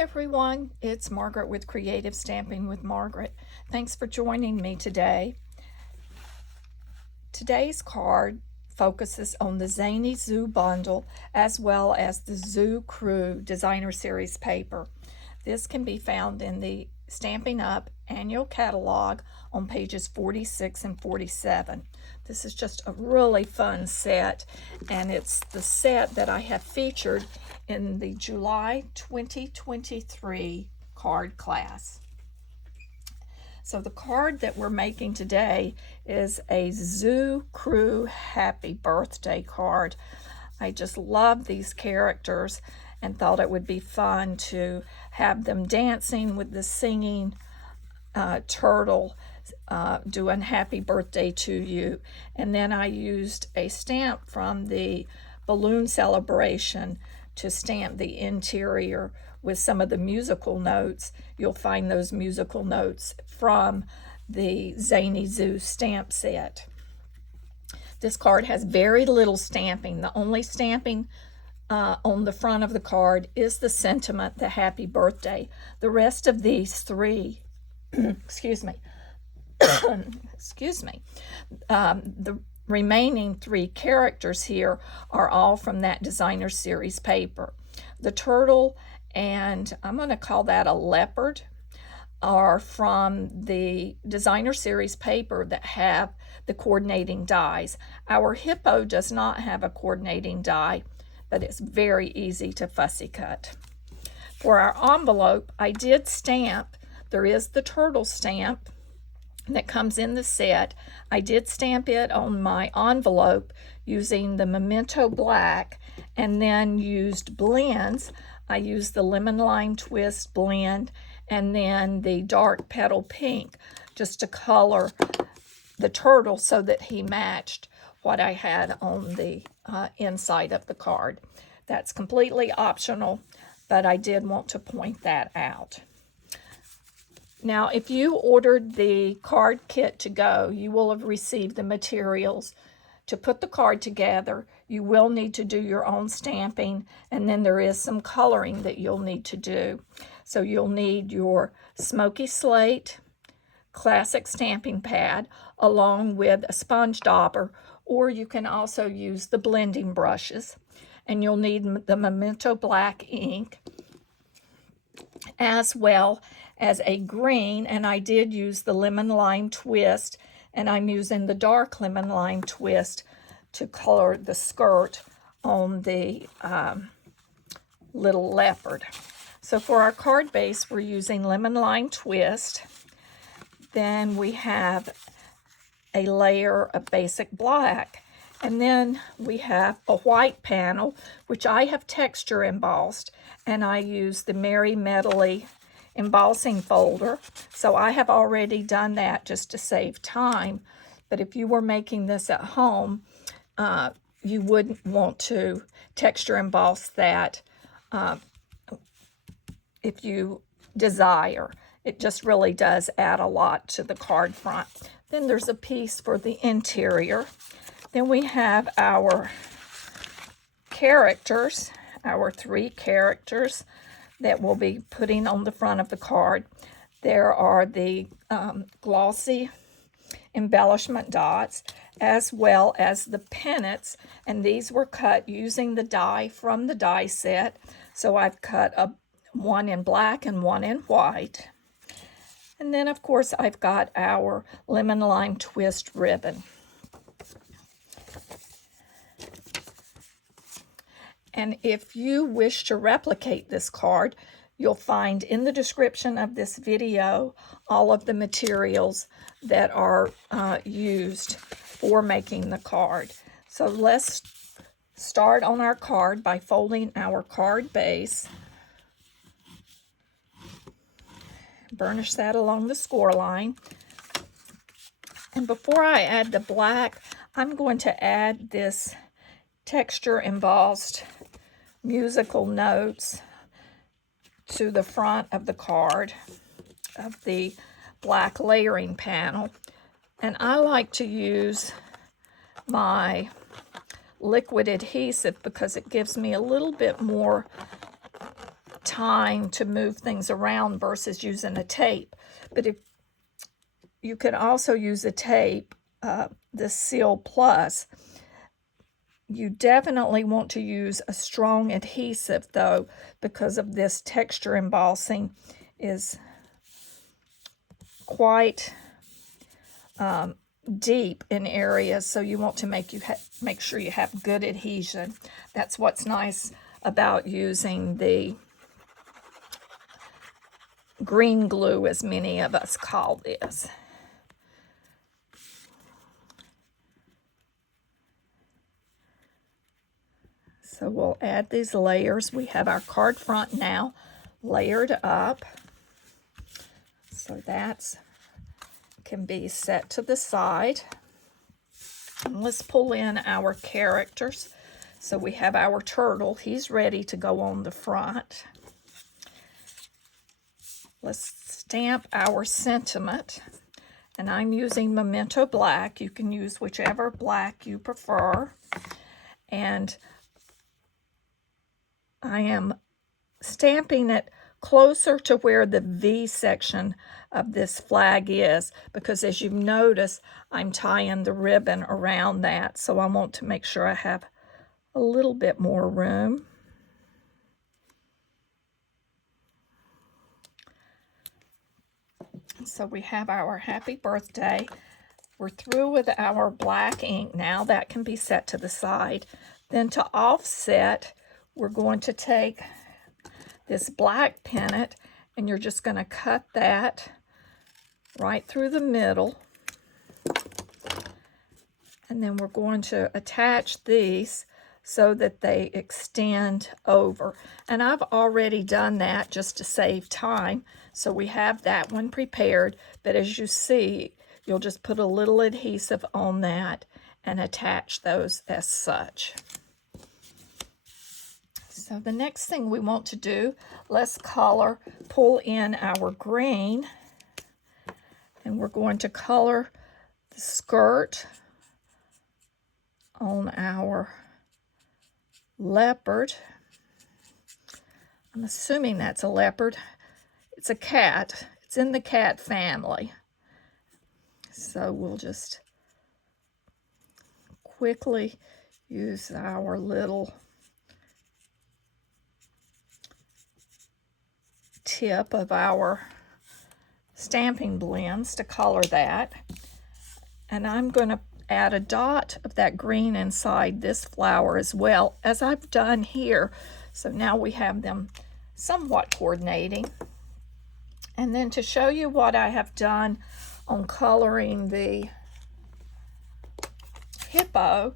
everyone, it's Margaret with Creative Stamping with Margaret. Thanks for joining me today. Today's card focuses on the Zany Zoo Bundle as well as the Zoo Crew Designer Series paper. This can be found in the Stampin' Up! Annual Catalog on pages 46 and 47. This is just a really fun set, and it's the set that I have featured in the July 2023 card class. So the card that we're making today is a Zoo Crew Happy Birthday card. I just love these characters and thought it would be fun to have them dancing with the singing turtle doing happy birthday to you. And then I used a stamp from the balloon celebration to stamp the interior with some of the musical notes. You'll find those musical notes from the Zany Zoo stamp set. This card has very little stamping. The only stamping on the front of the card is the sentiment, the happy birthday. The rest of these three, excuse me, the remaining three characters here are all from that designer series paper. The turtle, and I'm going to call that a leopard, are from the designer series paper that have the coordinating dies. Our hippo does not have a coordinating die, but it's very easy to fussy cut. For our envelope, I did stamp. There is the turtle stamp that comes in the set. I did stamp it on my envelope using the Memento Black and then used blends. I used the Lemon Lime Twist blend and then the dark petal pink just to color the turtle so that he matched what I had on the inside of the card. That's completely optional, but I did want to point that out. Now, if you ordered the card kit to go, you will have received the materials to put the card together. You will need to do your own stamping, and then there is some coloring that you'll need to do. So you'll need your smoky slate, classic stamping pad, along with a sponge dauber, or you can also use the blending brushes. And you'll need the Memento Black ink, as well as a green, and I did use the Lemon Lime Twist, and I'm using the dark Lemon Lime Twist to color the skirt on the little leopard. So for our card base, we're using Lemon Lime Twist. Then we have a layer of basic black, and then we have a white panel, which I have texture embossed, and I use the Merry Medley embossing folder. So I have already done that just to save time. But if you were making this at home, you wouldn't want to texture emboss that if you desire. It just really does add a lot to the card front. Then there's a piece for the interior. Then we have our characters, our three characters that we'll be putting on the front of the card. There are the glossy embellishment dots, as well as the pennants, and these were cut using the die from the die set. So I've cut one in black and one in white. And then, of course, I've got our Lemon Lime Twist ribbon. And if you wish to replicate this card, you'll find in the description of this video all of the materials that are used for making the card. So let's start on our card by folding our card base. Burnish that along the score line. And before I add the black, I'm going to add this texture embossed musical notes to the front of the card of the black layering panel. And I like to use my liquid adhesive because it gives me a little bit more time to move things around versus using a tape. But if you can also use a tape, this Seal Plus. You definitely want to use a strong adhesive though, because of this texture embossing is quite deep in areas, so you want to make sure you have good adhesion. That's what's nice about using the green glue, as many of us call this. So we'll add these layers. We have our card front now layered up. So that can be set to the side. And let's pull in our characters. So we have our turtle. He's ready to go on the front. Let's stamp our sentiment. And I'm using Memento Black. You can use whichever black you prefer. And I am stamping it closer to where the V section of this flag is, because as you've noticed, I'm tying the ribbon around that, so I want to make sure I have a little bit more room. So we have our happy birthday. We're through with our black ink now. That can be set to the side. Then to offset, we're going to take this black pennant, and you're just going to cut that right through the middle. And then we're going to attach these so that they extend over. And I've already done that just to save time. So we have that one prepared. But as you see, you'll just put a little adhesive on that and attach those as such. So the next thing we want to do, let's pull in our green, and we're going to color the skirt on our leopard. I'm assuming that's a leopard. It's a cat. It's in the cat family. So we'll just quickly use our little tip of our stamping blends to color that. And I'm going to add a dot of that green inside this flower as well, as I've done here. So now we have them somewhat coordinating. And then to show you what I have done on coloring the hippo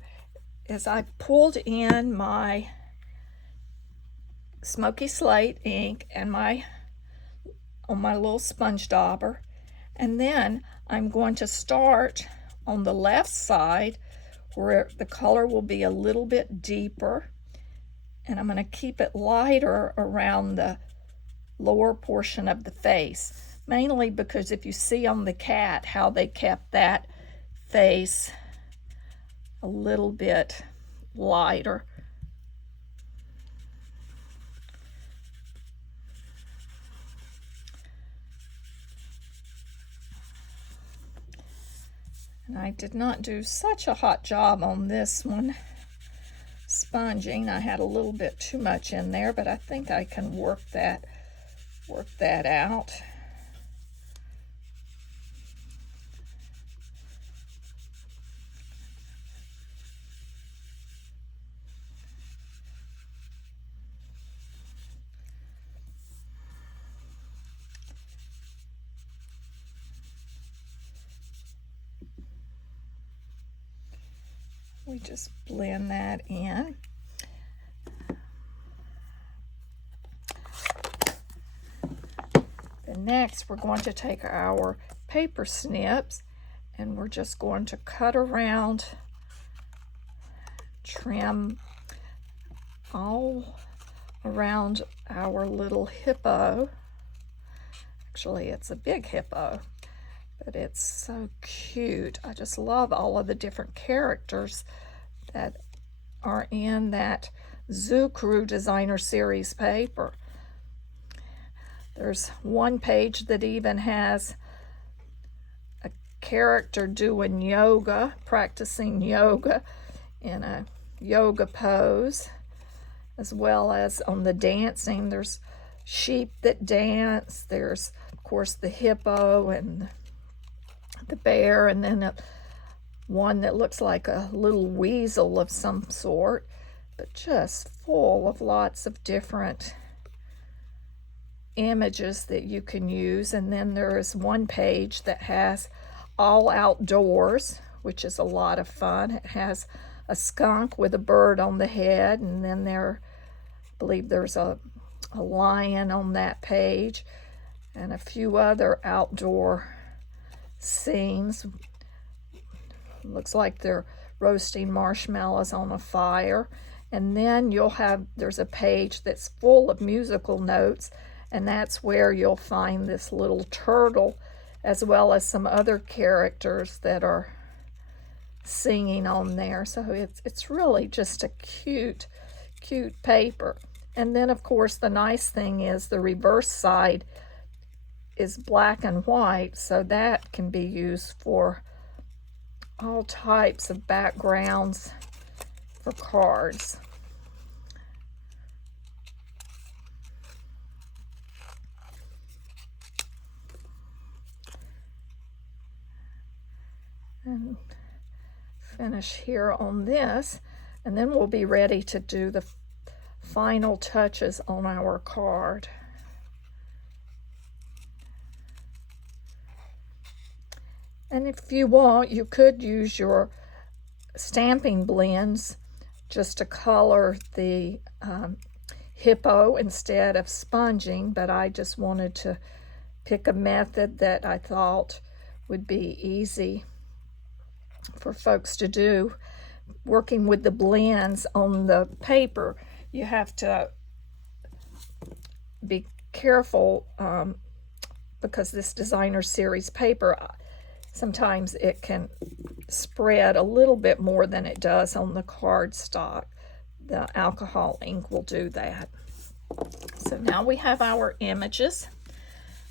is I pulled in my smoky slate ink and on my little sponge dauber, and then I'm going to start on the left side where the color will be a little bit deeper, and I'm going to keep it lighter around the lower portion of the face, mainly because if you see on the cat how they kept that face a little bit lighter. And I did not do such a hot job on this one sponging. I had a little bit too much in there, but I think I can work that out. We just blend that in. Then next we're going to take our paper snips and we're just going to cut around, trim all around our little hippo. Actually, it's a big hippo, but it's so cute. I just love all of the different characters that are in that Zoo Crew Designer Series paper. There's one page that even has a character doing yoga, practicing yoga in a yoga pose, as well as on the dancing. There's sheep that dance. There's, of course, the hippo and the bear, and then one that looks like a little weasel of some sort, but just full of lots of different images that you can use. And then there is one page that has all outdoors, which is a lot of fun. It has a skunk with a bird on the head, and then I believe there's a lion on that page, and a few other outdoor scenes. Looks like they're roasting marshmallows on a fire. And then there's a page that's full of musical notes, and that's where you'll find this little turtle, as well as some other characters that are singing on there. So it's really just a cute paper. And then, of course, the nice thing is the reverse side is black and white, so that can be used for all types of backgrounds for cards. And finish here on this, and then we'll be ready to do the final touches on our card. And if you want, you could use your stamping blends just to color the hippo instead of sponging, but I just wanted to pick a method that I thought would be easy for folks to do. Working with the blends on the paper, you have to be careful because this designer series paper, sometimes it can spread a little bit more than it does on the cardstock. The alcohol ink will do that. So now we have our images.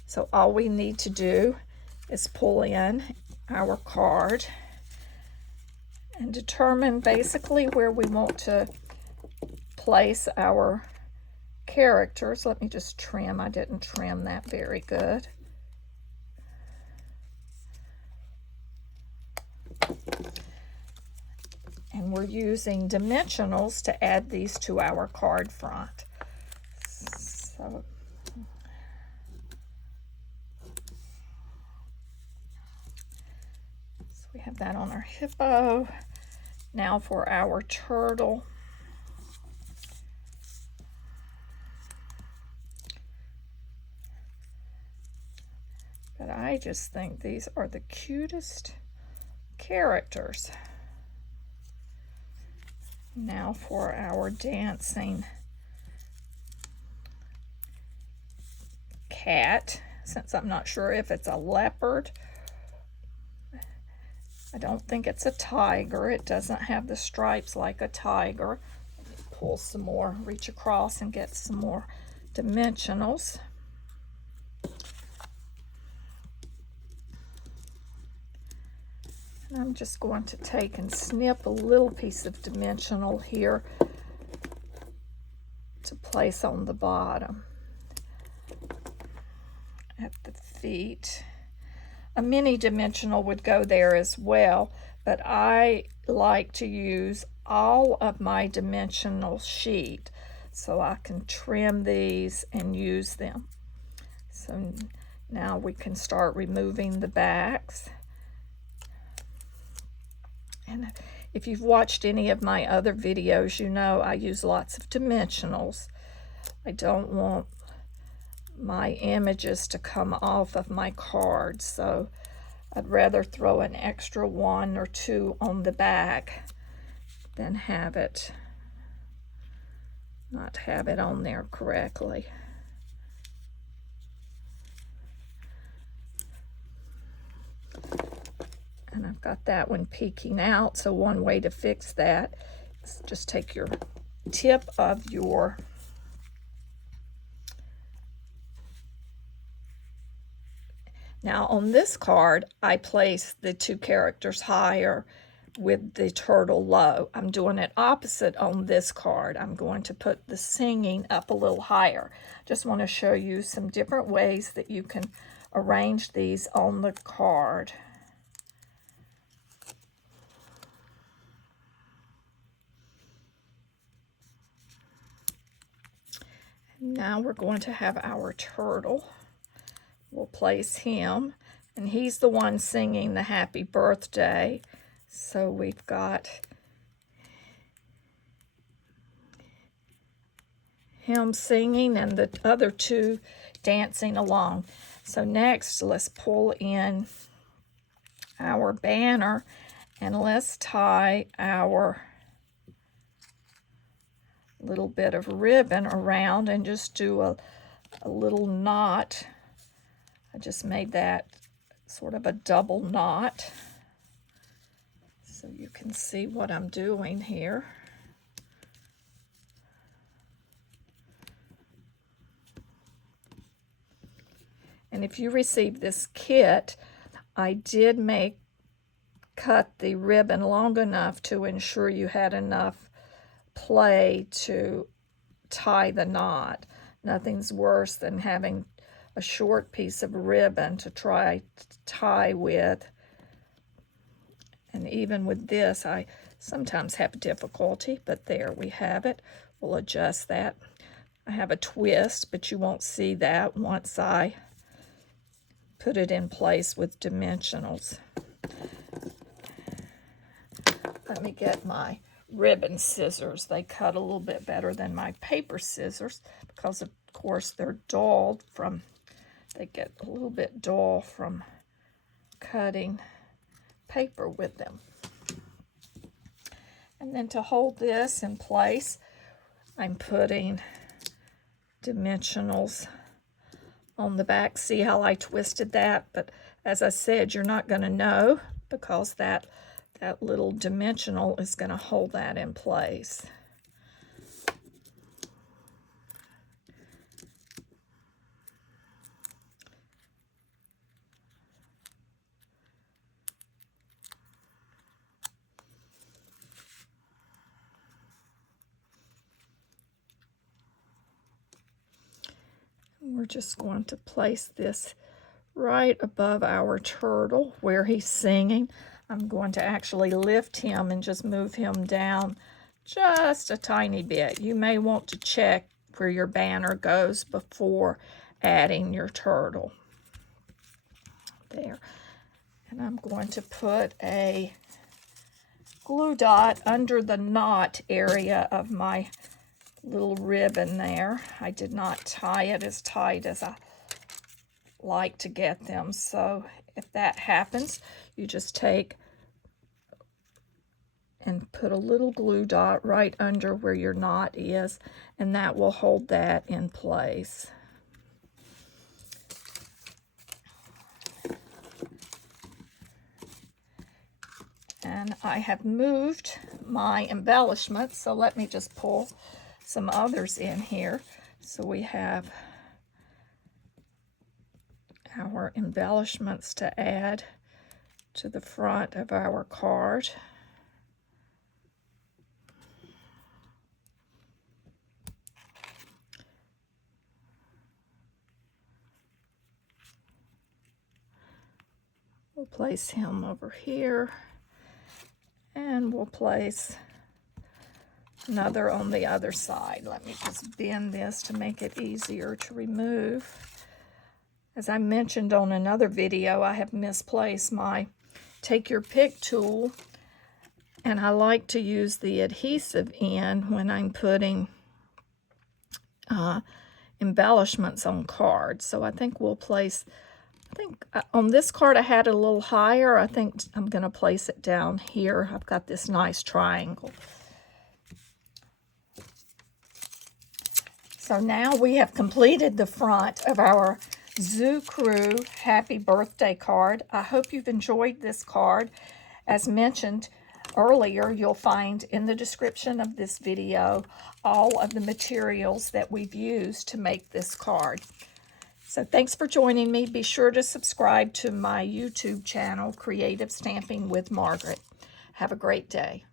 So all we need to do is pull in our card and determine basically where we want to place our characters. Let me just trim. I didn't trim that very good. And we're using dimensionals to add these to our card front. So we have that on our hippo. Now for our turtle. But I just think these are the cutest characters. Now for our dancing cat, since I'm not sure if it's a leopard. I don't think it's a tiger. It doesn't have the stripes like a tiger. Let me pull some more, reach across and get some more dimensionals. And I'm just going to take and snip a little piece of dimensional here to place on the bottom at the feet. A mini dimensional would go there as well, but I like to use all of my dimensional sheet so I can trim these and use them. So now we can start removing the backs. And if you've watched any of my other videos, you know I use lots of dimensionals. I don't want my images to come off of my cards, so I'd rather throw an extra 1 or 2 on the back than not have it on there correctly. And I've got that one peeking out, so one way to fix that is just take your tip of your Now on this card, I place the two characters higher with the turtle low. I'm doing it opposite on this card. I'm going to put the singing up a little higher. Just want to show you some different ways that you can arrange these on the card. Now we're going to have our turtle. We'll place him, and he's the one singing the happy birthday. So we've got him singing and the other two dancing along. So next, let's pull in our banner and let's tie our little bit of ribbon around and just do a little knot. I just made that sort of a double knot so you can see what I'm doing here. And if you received this kit, I did cut the ribbon long enough to ensure you had enough play to tie the knot. Nothing's worse than having a short piece of ribbon to try to tie with. And even with this, I sometimes have difficulty, but there we have it. We'll adjust that. I have a twist, but you won't see that once I put it in place with dimensionals. Let me get my ribbon scissors. They cut a little bit better than my paper scissors because of course they're dull from, they get a little bit dull from cutting paper with them. And then to hold this in place, I'm putting dimensionals on the back. See how I twisted that? But as I said, you're not going to know because that little dimensional is going to hold that in place. We're just going to place this right above our turtle where he's singing. I'm going to actually lift him and just move him down just a tiny bit. You may want to check where your banner goes before adding your turtle. There. And I'm going to put a glue dot under the knot area of my little ribbon there. I did not tie it as tight as I like to get them. So if that happens, you just take and put a little glue dot right under where your knot is, and that will hold that in place. And I have moved my embellishments, so let me just pull some others in here. So we have our embellishments to add to the front of our card. We'll place him over here, and we'll place another on the other side. Let me just bend this to make it easier to remove. As I mentioned on another video, I have misplaced my Take Your Pick tool, and I like to use the adhesive end when I'm putting embellishments on cards. So I think we'll place, on this card I had it a little higher. I think I'm going to place it down here. I've got this nice triangle. So now we have completed the front of our Zoo Crew Happy Birthday card. I hope you've enjoyed this card. As mentioned earlier, you'll find in the description of this video all of the materials that we've used to make this card. So thanks for joining me. Be sure to subscribe to my YouTube channel, Creative Stamping with Margaret. Have a great day.